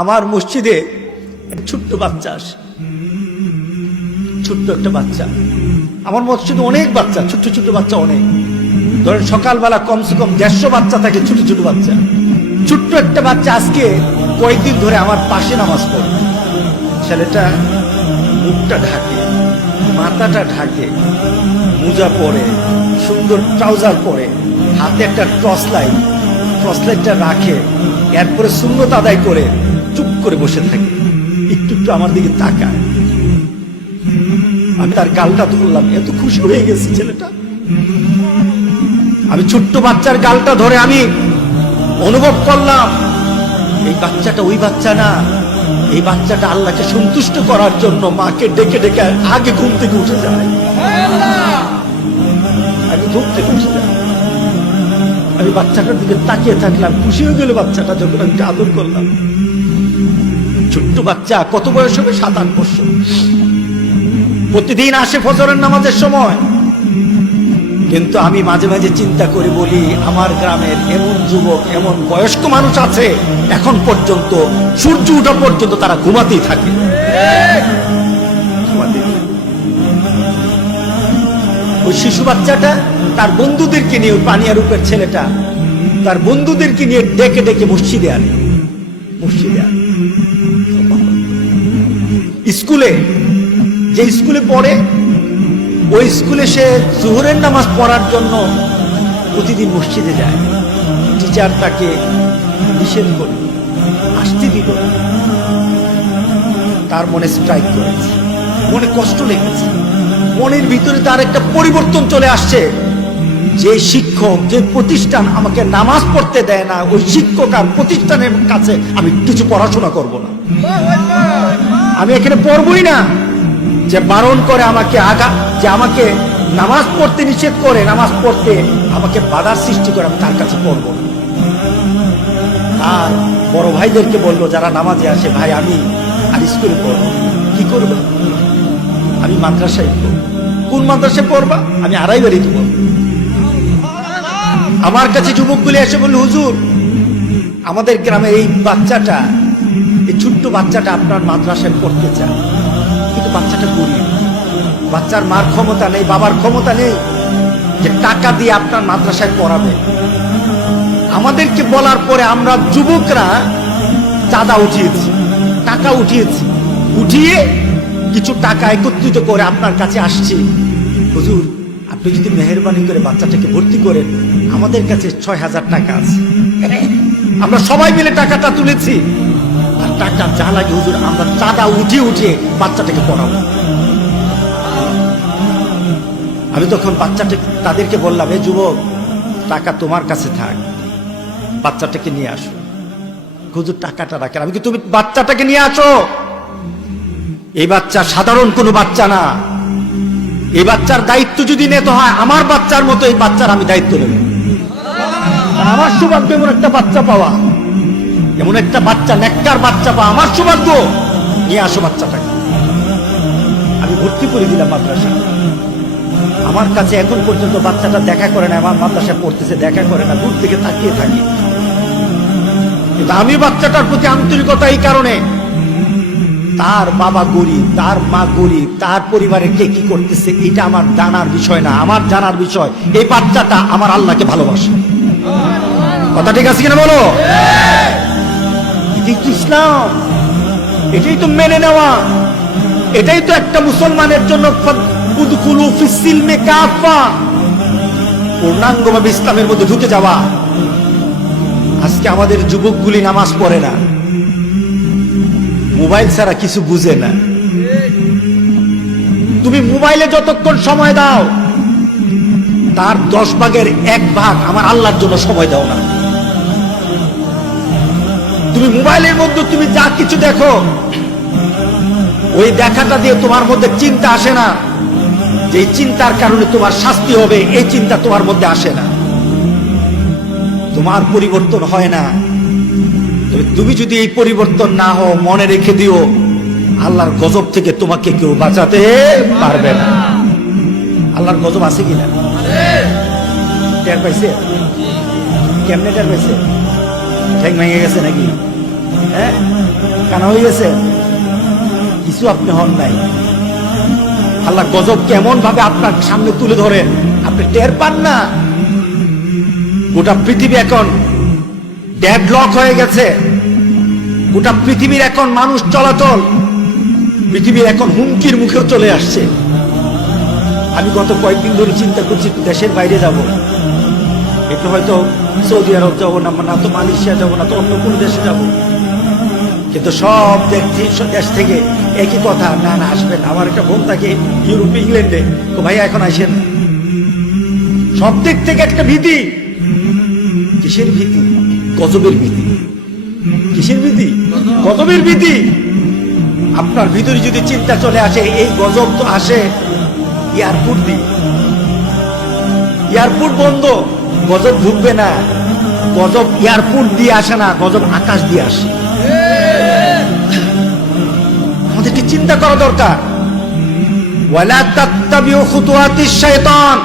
আমার মসজিদে ছোট্ট বাচ্চা আসে, ছোট্ট একটা বাচ্চা। আমার মসজিদে অনেক বাচ্চা, ছোট্ট ছোট্ট বাচ্চা অনেক। ধরেন সকালবেলা কমসে কম 150 বাচ্চা থাকে, ছোট ছোট বাচ্চা। ছোট্ট একটা বাচ্চা আজকে কয়েকদিন ধরে আমার পাশে নামাজ পড়ে। ছেলেটা মুখটা ঢাকে, মাথাটা ঢাকে, মোজা পরে, সুন্দর ট্রাউজার পরে, হাতে একটা টর্চ লাইটটা রাখে, এরপরে সুন্নত আদায় করে চুপ করে বসে থাকে, একটু একটু আমার দিকে তাকায়। আমি তার গালটা ধরলাম, এত খুশি হয়ে গেছে ছেলেটা। আমি ছোট্ট বাচ্চার গালটা ধরে আমি অনুভব করলাম এই বাচ্চাটা ওই বাচ্চা না, এই বাচ্চাটা আল্লাহকে সন্তুষ্ট করার জন্য মাকে ডেকে ডেকে আগে ঘুম থেকে উঠে যায়, আগে ঘুম থেকে উঠে যায়। আমি বাচ্চাটার দিকে তাকিয়ে থাকলাম, খুশি হয়ে গেল বাচ্চাটা যখন আমি আদর করলাম। ছোট্ট বাচ্চা, কত বয়স হবে? 7-8 বছর। প্রতিদিন আসে ফজরের নামাজের সময়। কিন্তু আমি মাঝে মাঝে চিন্তা করে বলি, আমার গ্রামের এমন যুবক, এমন বয়স্ক মানুষ আছে এখন পর্যন্ত সূর্য ওঠা পর্যন্ত তারা ঘুমাতেই থাকে। ওই শিশু বাচ্চাটা তার বন্ধুদেরকে নিয়ে, ওই পানিয়া রূপের ছেলেটা তার বন্ধুদেরকে নিয়ে ডেকে ডেকে মসজিদে আনে। স্কুলে, যে স্কুলে পড়ে, ওই স্কুলে সে জোহরের নামাজ পড়ার জন্য প্রতিদিন মসজিদে যায়। টিচার তাকে নিষেধ করে, আসতে দিল না। তার মনে স্ট্রাইক করেছে, মনে কষ্ট লেগেছে, মনের ভিতরে তার একটা পরিবর্তন চলে আসছে। যে শিক্ষক, যে প্রতিষ্ঠান আমাকে নামাজ পড়তে দেয় না, ওই শিক্ষক আর প্রতিষ্ঠানের কাছে আমি কিছু পড়াশোনা করব না, আমি এখানে পড়বই না। যে বারণ করে আমাকে যে আমাকে নামাজ পড়তে নিষেধ করে, নামাজ পড়তে আমাকে বাধার সৃষ্টি করে, আমি তার কাছে পড়ব না। আর বড় ভাইদেরকে বললো যারা নামাজে আসে, ভাই আমি আর স্কুলে পড়বো। কি করবো? আমি মাদ্রাসায় পড়ব। কোন মাদ্রাসায় পড়বা? আমি আড়াইবাড়িতে পড়ব। আমার কাছে যুবকগুলি এসে বলল, হুজুর আমাদের গ্রামের এই বাচ্চাটা, এই ছোট্ট বাচ্চাটা আপনার মাদ্রাসায় পড়তে চায়, কিন্তু বাচ্চাটা গরিব, বাচ্চার মার ক্ষমতা নেই, বাবার ক্ষমতা নেই যে টাকা দিয়ে আপনার মাদ্রাসায় পড়াবে। আমাদেরকে বলার পরে আমরা যুবকরা চাঁদা উঠিয়েছি, টাকা উঠিয়ে কিছু টাকা একত্রিত করে আপনার কাছে আসছি। হুজুর আপনি যদি মেহেরবানি করে বাচ্চাটাকে ভর্তি করেন, আমাদের কাছে 6000 টাকা আছে, আমরা সবাই মিলে টাকাটা তুলেছি, আর টাকা যা লাগে হুজুর আমরা চাঁদা উঠিয়ে বাচ্চাটাকে পড়াবো। আমি তখন তাদেরকে বললাম, এই যুবক টাকা তোমার কাছে থাক, বাচ্চাটাকে নিয়ে আসো। হুজুর টাকাটা রাখেন। আমি কি, তুমি বাচ্চাটাকে নিয়ে আসো। এই বাচ্চা সাধারণ কোনো বাচ্চা না, এই বাচ্চার দায়িত্ব যদি নিতে হয় আমার বাচ্চার মতো এই বাচ্চার আমি দায়িত্ব নেব। আমার সৌভাগ্য এমন একটা বাচ্চা পাওয়া, এমন একটা বাচ্চা, নেককার বাচ্চা পাওয়া আমার সৌভাগ্য। নিয়ে আসো বাচ্চাটাকে। আমি ভর্তি করে দিলাম মাদ্রাসা। আমার কাছে এখন পর্যন্ত বাচ্চাটা দেখা করে না, আমার মাদ্রাসায় পড়তেছে দেখা করে না, দূর থেকে তাকিয়ে থাকি। কিন্তু আমি বাচ্চাটার প্রতি আন্তরিকতা এই কারণে, তার বাবা গরিব, তার মা গরিব, তার পরিবারে কে কি করতেছে এটা আমার জানার বিষয় না। আমার জানার বিষয় এই বাচ্চাটা আমার আল্লাহকে ভালোবাসে। কথা ঠিক আছে কিনা বলো? এটাই তো ইসলাম, এটাই তো মেনে নেওয়া, এটাই তো একটা মুসলমানের জন্য পূর্ণাঙ্গভাবে ইসলামের মধ্যে ঢুকে যাওয়া। আজকে আমাদের যুবকগুলি নামাজ পড়ে না, মোবাইল ছাড়া কিছু বুঝে না। তুমি মোবাইলে যতক্ষণ সময় দাও তার 10 ভাগের 1 ভাগ আমার আল্লাহর জন্য সময় দাও না। তুমি মোবাইলের মধ্যে তুমি যা কিছু দেখো, ওই দেখাটা দিয়ে তোমার মধ্যে চিন্তা আসে না, যে চিন্তার কারণে তোমার শাস্তি হবে, এই চিন্তা তোমার মধ্যে আসে না, তোমার পরিবর্তন হয় না। তুমি যদি এই পরিবর্তন না হও, মনে রেখে দিও আল্লাহর গজব থেকে তোমাকে কেউ বাঁচাতে পারবে না। আল্লাহর গজব আছে কিনা টের পাইছে? কেমনে টের পাইছে? ঠ্যাং ভেঙে গেছে নাকি? হ্যাঁ, কানা হয়ে গেছে, কিছু আপনি হন নাই। আল্লাহ গজব কেমন ভাবে আপনার সামনে তুলে ধরেন, আপনি টের পান না। গোটা পৃথিবী এখন ডেডলক হয়ে গেছে, গোটা পৃথিবীর এখন মানুষ চলাচল, পৃথিবীর এখন হুমকির মুখেও চলে আসছে। আমি গত কয়েকদিন ধরে চিন্তা করছি দেশের বাইরে যাব, একটু হয়তো সৌদি আরব যাবো না, না তো মালয়েশিয়া যাবো, না তো অন্য কোন দেশে যাব, কিন্তু সব দেশ থেকে একই কথা, না না আসবেন। আমার একটা বোন থাকে ইউরোপে, ইংল্যান্ডে, তো ভাই এখন আসেন। সব দিক থেকে একটা ভীতি। কিসের ভীতি? গজবের ভীতি। কিসের ভীতি? গজবের ভীতি। আপনার ভিতরে যদি চিন্তা চলে আসে, এই গজব তো আসে এয়ারপোর্ট দিয়ে, এয়ারপোর্ট বন্ধ, গজব ঢুকবে না। গজব এয়ারপোর্ট দিয়ে আসে না, গজব আকাশ দিয়ে আসে। আমাদেরকে চিন্তা করা দরকার। ওয়ালা তাত্তাবিউ খুতুওয়াতিশ শায়তান,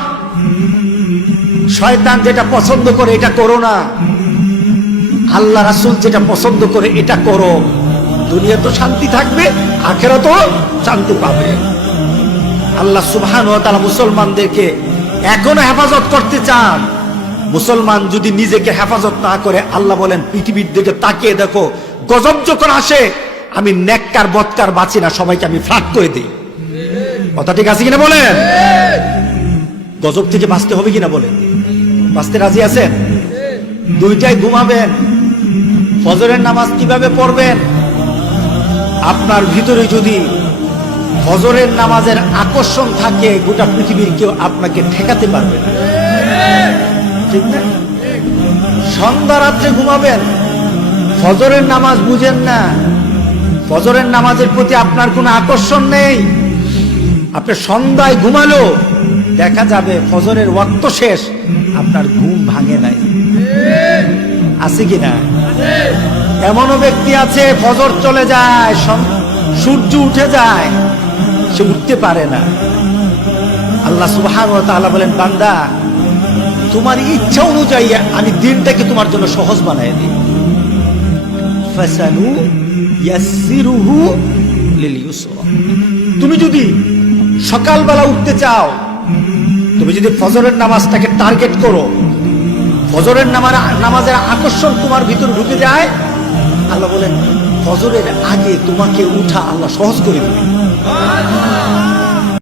শয়তান যেটা পছন্দ করে এটা করো না, আল্লাহ রাসূল যেটা পছন্দ করে এটা করো। দুনিয়া তো শান্তি থাকবে, আখিরাতেও শান্তি পাবে। আল্লাহ সুবহানাহু ওয়া তাআলা মুসলমানদেরকে এখনো হেফাজত করতে চান। মুসলমান যদি নিজেকে হেফাজত না করে, আল্লাহ বলেন পৃথিবীর দিকে তাকিয়ে দেখো, গজব যখন আসে আমি নেককার বদকার বাঁচি না, সবাইকে আমি ফ্লাট করে দিই। কথা ঠিক আছে কিনা বলেন? গজব থেকে বাঁচতে হবে কিনা বলেন? বাঁচতে রাজি আছেন? দুইটাই ঘুমাবেন, ফজরের নামাজ কিভাবে পড়বেন? আপনার ভিতরে যদি ফজরের নামাজের আকর্ষণ থাকে, গোটা পৃথিবীর কেউ আপনাকে ঠেকাতে পারবে না, ঠিক না? সন্ধ্যা রাত্রে ঘুমাবেন, ফজরের নামাজ বুঝেন না, ফজরের নামাজের প্রতি আপনার কোনো আকর্ষণ নেই, আপনি সন্ধ্যায় ঘুমালো, দেখা যাবে ফজরের ওয়াক্ত শেষ, আপনার ঘুম ভাঙে নাই। আছে কিনা? এমনও ব্যক্তি আছে ফজর চলে যায়, সূর্য উঠে যায়, সে উঠতে পারে না। আল্লাহ সুবহানাহু ওয়া তাআলা বলেন, বান্দা তোমার ইচ্ছা অনুযায়ী আমি দিনটাকে তোমার জন্য সহজ বানায় দিই। ফাসানু ইয়াসসিরুহু লিল ইউসরা। তুমি যদি সকালবেলা উঠতে চাও, তুমি যদি ফজরের নামাজটাকে টার্গেট করো, ফজরের নামাজের আকর্ষণ তোমার ভিতরে ঢুকে যায়, আল্লাহ বলেন ফজরের আগে তোমাকে উঠা আল্লাহ সহজ করে দিবে।